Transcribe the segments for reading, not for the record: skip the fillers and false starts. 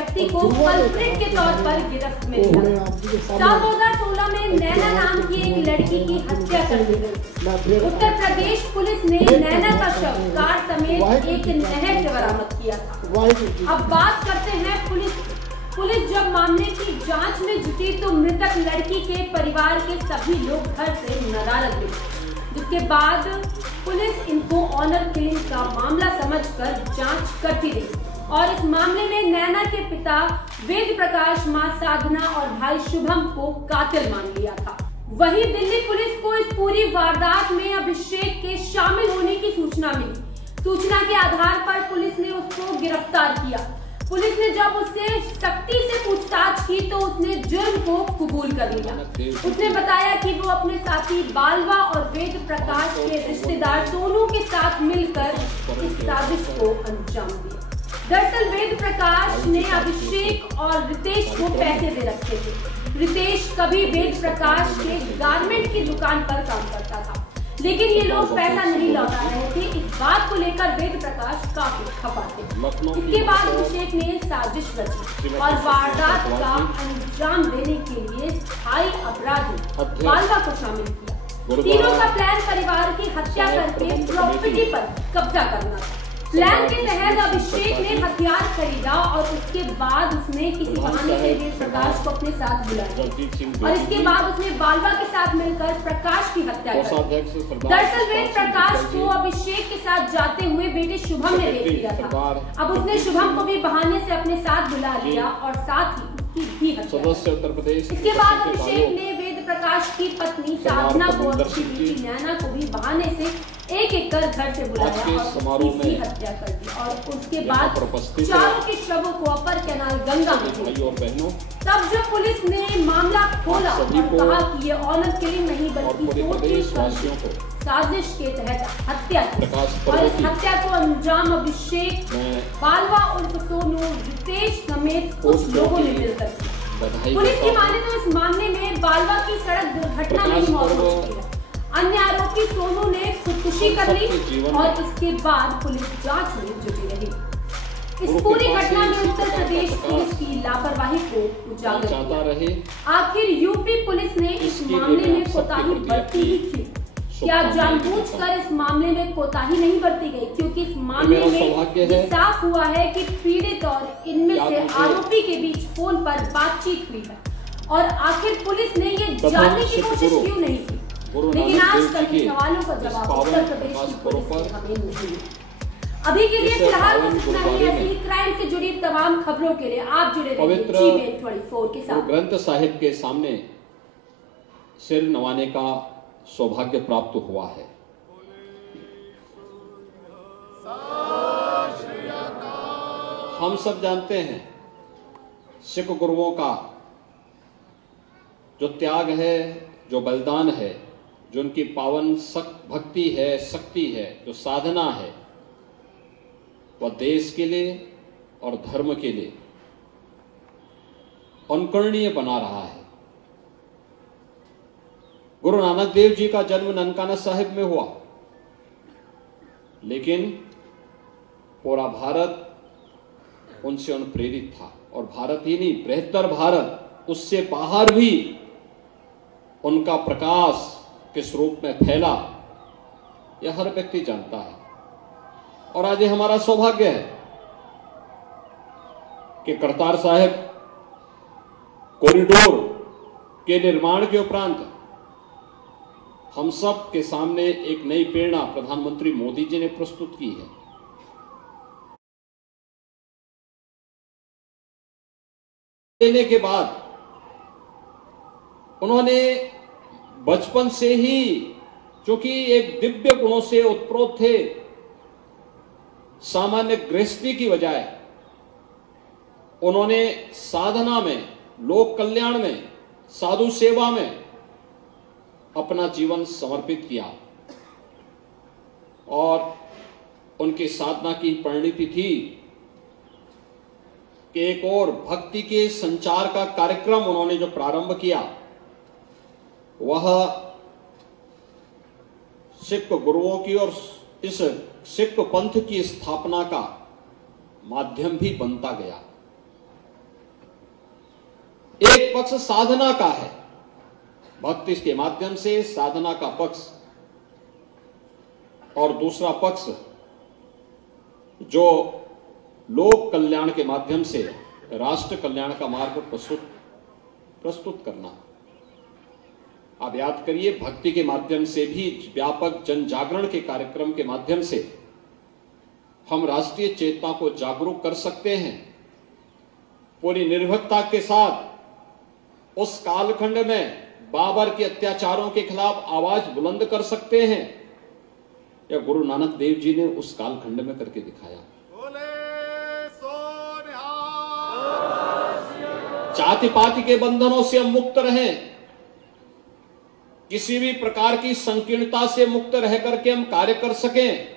व्यक्ति को कल्प्रिट के तौर पर गिरफ्त में लिया। साल 2016 में नैना नाम की एक लड़की की हत्या कर दी गई। उत्तर प्रदेश पुलिस ने नैना का शव कार समेत एक नहर से बरामद किया था। अब बात करते हैं पुलिस जब मामले की जांच में जुटी तो मृतक लड़की के परिवार के सभी लोग घर से नदारद मिले, जिसके बाद पुलिस इनको ऑनर किलिंग का मामला समझकर जांच करती रही और इस मामले में नैना के पिता वेद प्रकाश, मां साधना और भाई शुभम को कातिल मान लिया था। वहीं दिल्ली पुलिस को इस पूरी वारदात में अभिषेक के शामिल होने की सूचना मिली। सूचना के आधार पर पुलिस ने उसको गिरफ्तार किया। पुलिस ने जब उससे सख्ती से पूछताछ की तो उसने जुर्म को कबूल कर लिया। उसने बताया कि वो अपने साथी बालवा और वेद प्रकाश के रिश्तेदार सोनू के साथ मिलकर इस साजिश को अंजाम दिया। दरअसल वेद प्रकाश ने अभिषेक और रितेश को पैसे दे रखे थे। रितेश कभी वेद प्रकाश के गारमेंट की दुकान पर काम करता था, लेकिन ये लोग पैसा नहीं लौटा रहे थे। इस बात को लेकर वेद प्रकाश काफी खफा थे। इसके बाद अभिषेक ने साजिश रची और वारदात का अंजाम देने के लिए स्थायी अपराधी बालवा को शामिल किया। तीनों का प्लान परिवार की हत्या करके प्रॉपर्टी पर कब्जा करना था। प्लान के तहत अभिषेक ने हथियार खरीदा और उसके बाद उसने किसी बहाने से वेद प्रकाश को अपने साथ बुलाया और इसके बाद उसने बालवा के साथ मिलकर प्रकाश की हत्या कर दी। दरअसल वेद प्रकाश को अभिषेक के साथ जाते हुए बेटे शुभम ने देख लिया था। अब उसने शुभम को भी बहाने से अपने साथ बुला लिया और साथ ही उसकी भी हत्या। इसके बाद अभिषेक ने वेद प्रकाश की पत्नी साधना को और उसकी बेटी नैना को भी बहाने से एक कर घर से बुलाया और उसकी हत्या कर दी और उसके बाद चारों के शवों को अपर कैनाल गंगा में फेंका। तब जब पुलिस ने मामला खोला और कहा कि ये ऑनर किलिंग नहीं बल्कि साजिश के तहत हत्या और इस हत्या को अंजाम अभिषेक, बालवा उर्फ सोनू, रितेश समेत कुछ लोगों ने मिलकर दिया। पुलिस की माने तो इस मामले में बालवा की सड़क दुर्घटना में ही मौत हो चुकी है। अन्य आरोपी सोनू ने खुदकुशी कर ली और इसके बाद पुलिस जांच में जुटी रही। इस पूरी घटना में उत्तर प्रदेश पुलिस की लापरवाही को उजागर किया। आखिर यूपी पुलिस ने इस मामले में कोताही बरती ही क्यों? क्या जानबूझकर इस मामले में कोताही नहीं बरती गई? क्योंकि इस मामले में साफ हुआ है कि पीड़ित और इनमें से आरोपी के बीच फोन पर बातचीत हुई है और आखिर पुलिस ने ये जानने की कोशिश क्यों नहीं की? लेकिन आज तक इन सवालों का जवाब उत्तर प्रदेश की पुलिस ने हमें नहीं दिया। अभी के लिए फिलहाल बस इतना ही। ऐसी क्राइम से जुड़ी तमाम खबरों के लिए आप जुड़े रहिए GMA24 के साथ। ग्रंथ साहिब के सामने सिर नवाने का सौभाग्य प्राप्त हुआ है। हम सब जानते हैं सिख गुरुओं का जो त्याग है, जो बलिदान है, जो उनकी पावन भक्ति है, शक्ति है, जो साधना है, वह देश के लिए और धर्म के लिए अनुकरणीय बना रहा है। गुरु नानक देव जी का जन्म ननकाना साहिब में हुआ, लेकिन पूरा भारत उनसे अनुप्रेरित था और भारत ही नहीं, बृहत्तर भारत, उससे बाहर भी उनका प्रकाश किस रूप में फैला यह हर व्यक्ति जानता है। और आज हमारा सौभाग्य है कि करतार साहिब कॉरिडोर के निर्माण के उपरांत हम सब के सामने एक नई प्रेरणा प्रधानमंत्री मोदी जी ने प्रस्तुत की है। देने के बाद उन्होंने बचपन से ही, चूंकि एक दिव्य गुणों से उत्प्रोत थे, सामान्य गृहस्थी की बजाय उन्होंने साधना में, लोक कल्याण में, साधु सेवा में अपना जीवन समर्पित किया और उनकी साधना की परिणति थी कि एक और भक्ति के संचार का कार्यक्रम उन्होंने जो प्रारंभ किया वह सिख गुरुओं की और इस सिख पंथ की स्थापना का माध्यम भी बनता गया। एक पक्ष साधना का है, भक्ति के माध्यम से साधना का पक्ष, और दूसरा पक्ष जो लोक कल्याण के माध्यम से राष्ट्र कल्याण का मार्ग प्रस्तुत करना। आप याद करिए, भक्ति के माध्यम से भी व्यापक जन जागरण के कार्यक्रम के माध्यम से हम राष्ट्रीय चेतना को जागरूक कर सकते हैं। पूरी निर्भीकता के साथ उस कालखंड में बाबर के अत्याचारों के खिलाफ आवाज बुलंद कर सकते हैं, या गुरु नानक देव जी ने उस कालखंड में करके दिखाया। जाति पाति के बंधनों से हम मुक्त रहें, किसी भी प्रकार की संकीर्णता से मुक्त रह करके हम कार्य कर सकें,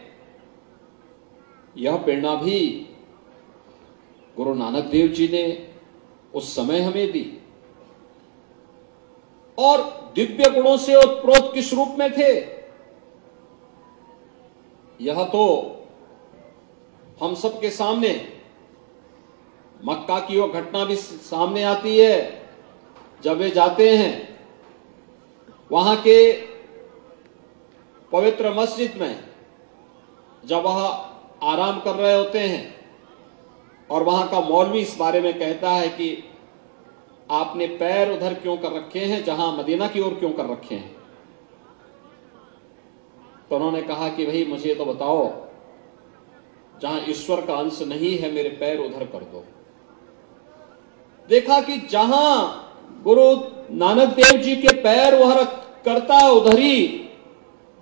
यह प्रेरणा भी गुरु नानक देव जी ने उस समय हमें दी। और दिव्य गुणों से ओतप्रोत किस रूप में थे, यह तो हम सबके सामने मक्का की वो घटना भी सामने आती है। जब वे जाते हैं वहां के पवित्र मस्जिद में, जब वह आराम कर रहे होते हैं और वहां का मौलवी इस बारे में कहता है कि आपने पैर उधर क्यों कर रखे हैं, जहां मदीना की ओर क्यों कर रखे हैं। तो उन्होंने कहा कि भाई मुझे तो बताओ, जहां ईश्वर का अंश नहीं है मेरे पैर उधर कर दो। देखा कि जहां गुरु नानक देव जी के पैर वह करता है, उधर ही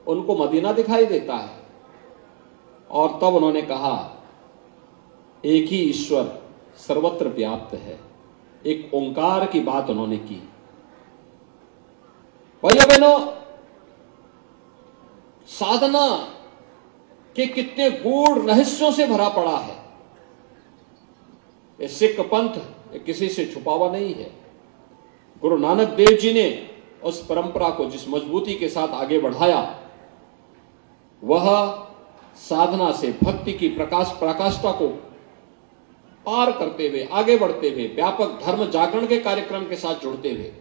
उनको मदीना दिखाई देता है। और तब उन्होंने कहा, एक ही ईश्वर सर्वत्र व्याप्त है। एक ओंकार की बात उन्होंने की। भाइयों बहनों, साधना के कितने गूढ़ रहस्यों से भरा पड़ा है। ये सिख पंथ किसी से छुपा हुआ नहीं है। गुरु नानक देव जी ने उस परंपरा को जिस मजबूती के साथ आगे बढ़ाया, वह साधना से भक्ति की प्रकाष्ठा को पार करते हुए, आगे बढ़ते हुए, व्यापक धर्म जागरण के कार्यक्रम के साथ जुड़ते हुए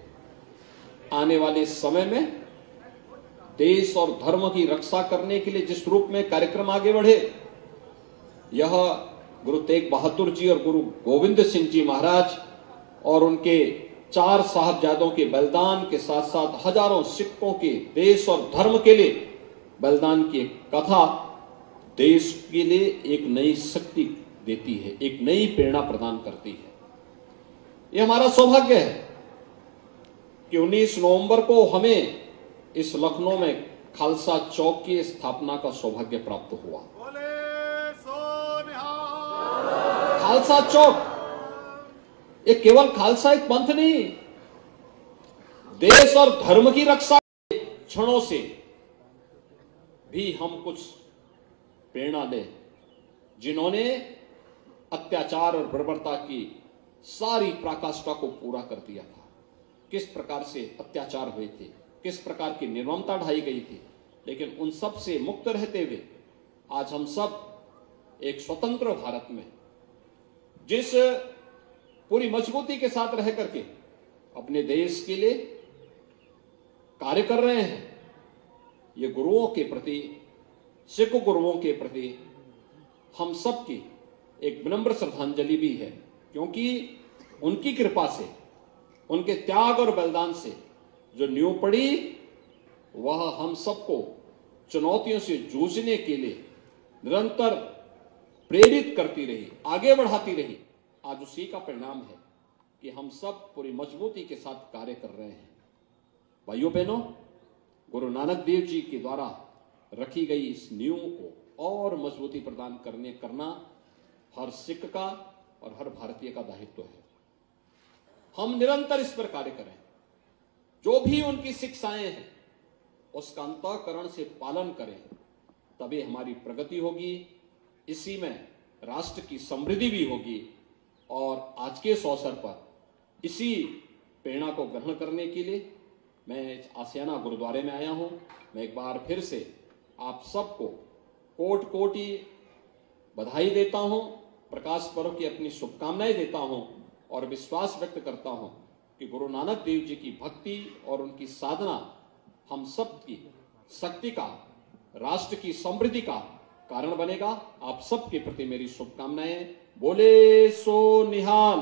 आने वाले समय में देश और धर्म की रक्षा करने के लिए जिस रूप में कार्यक्रम आगे बढ़े, यह गुरु तेग बहादुर जी और गुरु गोविंद सिंह जी महाराज और उनके 4 साहबजादों के बलिदान के साथ साथ हजारों सिखों के देश और धर्म के लिए बलिदान की एक कथा देश के लिए एक नई शक्ति देती है, एक नई प्रेरणा प्रदान करती है। यह हमारा सौभाग्य है कि 19 नवंबर को हमें इस लखनऊ में खालसा चौक की स्थापना का सौभाग्य प्राप्त हुआ। खालसा चौक ये केवल खालसा एक पंथ नहीं, देश और धर्म की रक्षा क्षणों से भी हम कुछ प्रेरणा लें, जिन्होंने अत्याचार और बर्बरता की सारी पराकाष्ठा को पूरा कर दिया था। किस प्रकार से अत्याचार हुए थे, किस प्रकार की निर्ममता ढाई गई थी, लेकिन उन सब से मुक्त रहते हुए आज हम सब एक स्वतंत्र भारत में जिस पूरी मजबूती के साथ रह करके अपने देश के लिए कार्य कर रहे हैं, ये गुरुओं के प्रति, सिख गुरुओं के प्रति हम सब की एक विनम्र श्रद्धांजलि भी है, क्योंकि उनकी कृपा से, उनके त्याग और बलिदान से जो नींव पड़ी, वह हम सबको चुनौतियों से जूझने के लिए निरंतर प्रेरित करती रही, आगे बढ़ाती रही। आज उसी का परिणाम है कि हम सब पूरी मजबूती के साथ कार्य कर रहे हैं। भाइयों बहनों, गुरु नानक देव जी के द्वारा रखी गई इस नींव को और मजबूती प्रदान करना हर सिख का और हर भारतीय का दायित्व है। हम निरंतर इस पर कार्य करें, जो भी उनकी शिक्षाएं हैं उसका अंतःकरण से पालन करें, तभी हमारी प्रगति होगी, इसी में राष्ट्र की समृद्धि भी होगी। और आज के इस अवसर पर इसी प्रेरणा को ग्रहण करने के लिए मैं आसियाना गुरुद्वारे में आया हूं। मैं एक बार फिर से आप सबको कोटि बधाई देता हूं, प्रकाश पर्व की अपनी शुभकामनाएं देता हूं और विश्वास व्यक्त करता हूं कि गुरु नानक देव जी की भक्ति और उनकी साधना हम सब की शक्ति का, राष्ट्र की समृद्धि का कारण बनेगा। आप सबके प्रति मेरी शुभकामनाएं। बोले सो निहाल।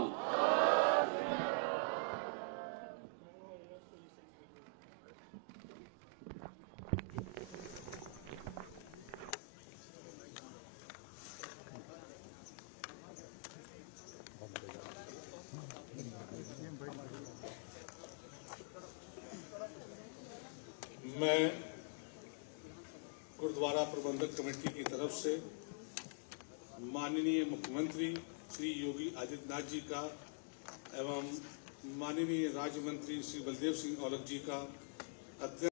मैं गुरुद्वारा प्रबंधक कमेटी की तरफ से माननीय मुख्यमंत्री श्री योगी आदित्यनाथ जी का एवं माननीय राज्य मंत्री श्री बलदेव सिंह औलख जी का अत्यंत